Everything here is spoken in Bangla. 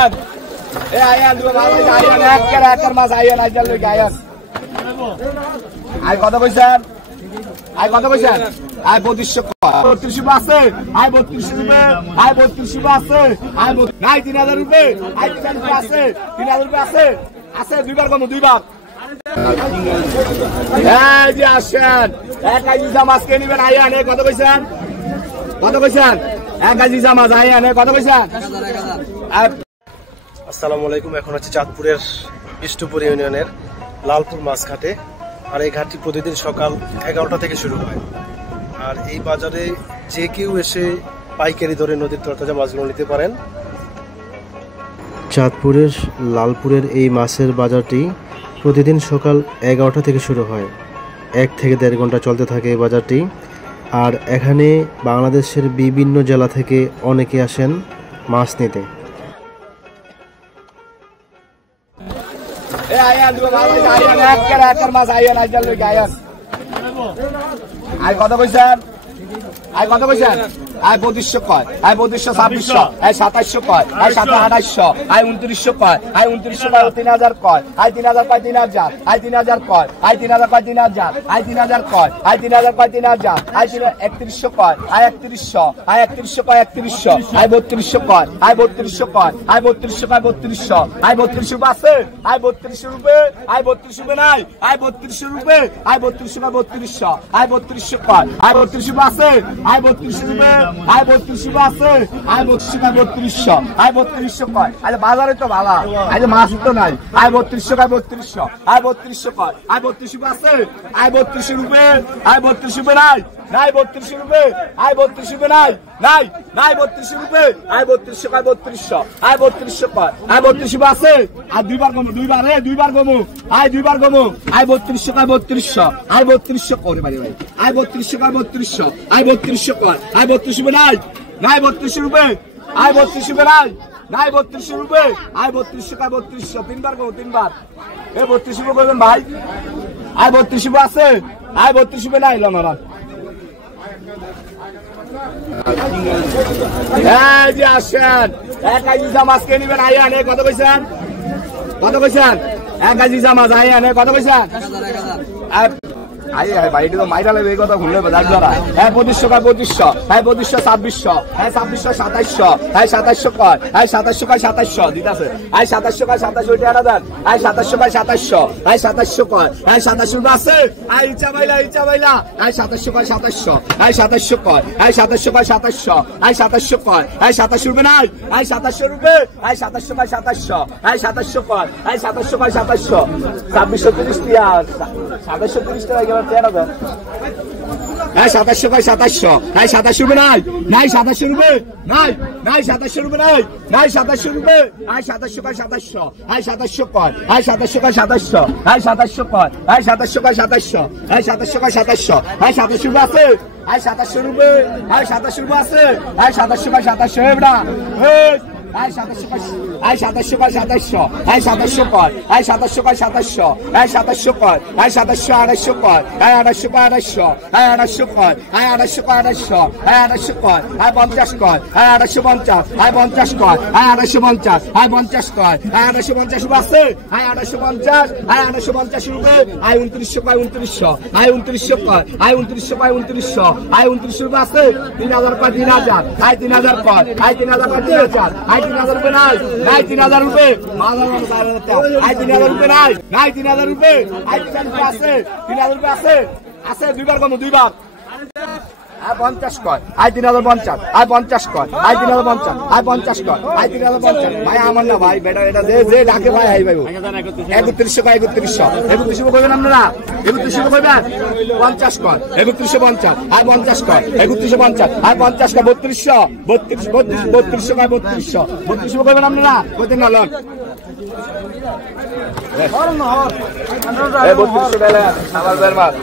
আয়ান এ আয়ান দুটো ভালো আয়ান এক মাছ আয়ান আইজাল লই আয়ান আই কত কইছেন আই কত কইছেন আই 3200 আছে আই 3200 রুপে আই 3200 আছে আই নাই 3000 রুপে আই 3000 আছে 3000 রুপে আছে আছে দুইবার কম দুইবার এই যে আসেন এক কেজি মাছ কে নিবেন আয়ান এ কত কইছেন এক কেজি মাছ আয়ান এ কত কইছেন আসসালামু আলাইকুম। এখন হচ্ছে চাঁদপুরের বিষ্ণুপুর ইউনিয়নের লালপুর মাছ ঘাটে। আর এই ঘাটটি প্রতিদিন সকাল 11টা থেকে শুরু হয়। আর এই বাজারে যে কেউ এসে পাইকারি দরে নদীর তরতাজা মাছগুলো নিতে পারেন। চাঁদপুরের লালপুরের এই মাছের বাজারটি প্রতিদিন সকাল 11টা থেকে শুরু হয়। 1 থেকে 1.5 ঘন্টা চলতে থাকে এই বাজারটি। আর এখানে বাংলাদেশের বিভিন্ন জেলা থেকে অনেকে আসেন মাছ নিতে। আয়ান দুটো ভালো আয়ান এক মাছ আয়ান আইজাল লই আয়ান আই কত কইছেন আই 2500 কয় আই 2500 2600 আই 2700 কয় আই 2800 আই 2900 কয় আই 2900 কয় 3000 কয় আই 3000 কয় 3000 আই 3000 কয় আই 3000 কয় 3000 আই 3000 কয় আই 3000 কয় 3000 আই 3100 কয় আই 3100 আই 3100 কয় 3100 আই 3200 কয় আই 3200 কয় আই 3200 কয় 3200 আই 3200 আছে আই 3200 রুপে আই 3200 রুপে নাই আই 3200 রুপে আই 3200 কয় 3200 আই 3200 কয় আই 3200 আছে আই 3200 রুপে আই 3200 আছে আই 3200 কয় 3200 আই 3200 কয় আরে বাজারে তো ভালো আই মাছ তো নাই আই 3200 কয় 3200 আই 3200 কয় আই 3200 আছে আই 3200 রুপে আই 3200 রুপে নাই নাই 3200 রুপে আই 3200 রুপে নাই নাই নাই 3200 রুপে আই 3200 কয় 3200 আই 3200 কয় আই 3200 আছে আর দুইবার কম দুইবার কম আই দুইবার কম আই 3200 কয় 3200 আই 3200 করে ভাই আই 3200 কয় 3200 আই 3200 কয় আই 3200 রুপে নাই নাই 3200 রুপে আই 3200 রুপে নাই নাই 3200 রুপে আই 3200 কয় 3200 তিনবার কম তিনবার এ 3200 রুপে বলবেন ভাই আই 3200 রুপে আছে আই 3200 রুপে নাই লনারা এই যে আসেন এক কেজি মাছ কে নিবেন আয়ান এ কত কইছেন এক কেজি মাছ আয়ান এ কত কইছেন আরে ভাই এটা তো মাইরা লাগবে এই কথা ভুললে বাজার দ্বারা হ্যাঁ 2500 কয় 2500 হ্যাঁ 2500 2600 হ্যাঁ 2600 2700 হ্যাঁ 2700 কয় হ্যাঁ 2700 কয় 2700 দিতাছে হ্যাঁ 2700 কয় 2700 ওইটা আনা দেন হ্যাঁ 2700 কয় 2700 হ্যাঁ 2700 কয় হ্যাঁ 2700 আছে হ্যাঁ ইচ্ছা বাইলা হ্যাঁ 2700 কয় 2700 হ্যাঁ 2700 কয় হ্যাঁ 2700 কয় 2700 হ্যাঁ 2700 কয় হ্যাঁ 2700 রুপে নাই হ্যাঁ 2700 রুপে হ্যাঁ 2700 কয় 2700 হ্যাঁ 2700 কয় হ্যাঁ 2700 কয় 2700 2630 টিয়া 2730 টাকা হ্যাঁ 2700 কয় 2700 হ্যাঁ 2700 রুপে নাই নাই 2700 রুপে নাই নাই 2700 রুপে নাই নাই 2700 রুপে হ্যাঁ 2700 কয় 2700 হ্যাঁ 2700 কয় হ্যাঁ 2700 কয় 2700 হ্যাঁ 2700 কয় হ্যাঁ 2700 কয় 2700 হ্যাঁ 2700 কয় 2700 হ্যাঁ 2700 রুপে আছে হ্যাঁ 2700 রুপে হ্যাঁ 2700 রুপে আছে হ্যাঁ 2700 কয় 2700 এবড়া এই 2700 কয় 2700 এই 2700 কয় 2700 কয় 2700 এই 2700 কয় 2700 কয় 2800 কয় 2800 কয় 2800 কয় 2800 কয় 2800 কয় 2800 কয় 50 কয় 50 কয় 2850 কয় 50 2850 রুপে 2850 কয় 2900 কয় 2900 কয় 2900 কয় 2900 রুপে আছে 3000 কয় 3000 3000 কয় 3000 কয় 3000 3000 রুপে নাই নাই 3000 রুপে আই 3000 রুপে নাই নাই 3000 রুপে আই 3000 রুপে আছে 3000 রুপে আছে আছে দুইবার কম দুইবার আই 50 কয় আই 3050 আই 50 কয় আই 3050 আই 50 কয় আই 3050 ভাই আমার না ভাই বেটা এটা যে ডাকে ভাই হাই ভাই 3100 কয় 3100 কইবেন আপনারা 3100 কইবেন 50 কয় 3150 আই 50 কয় 3150 আই 50 কয় 3200 3200 কয় 3200 কইবেন আপনারা কইতেন না লন এ 3200 বেলা সামাল বের মাছ